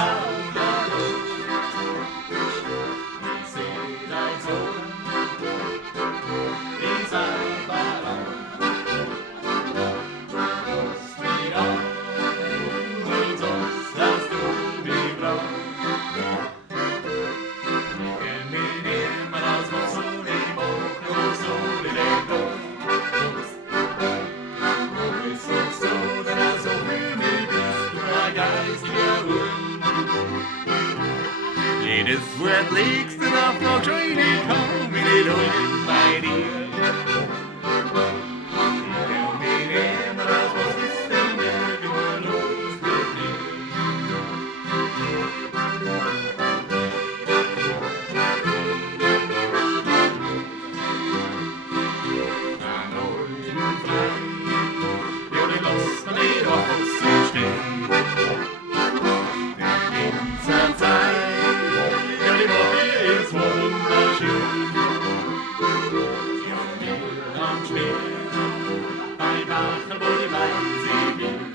auf der Luft. Ich seh dein Sohn, dieser Ballon. Rufst mich an und sagst, dass du mich brauchst. Ich kenn mich niemand aus, was so die Macht und so die Leben. Wo ist so, dass er so für mich bist, du ein geistiger Hund. Jedes Wort legst du auf noch schön, ich komm in die Luft bei dir. Ich kenn mich niemand aus, was ist denn nirgendwo los mit dir? An Olden frei, ja, die lass mir nicht außen stehen. Die ganze Zeit, ja, die Woche ist wunderschön. Ja, wir am Spiel, bei Bachel, wo die Weise geht.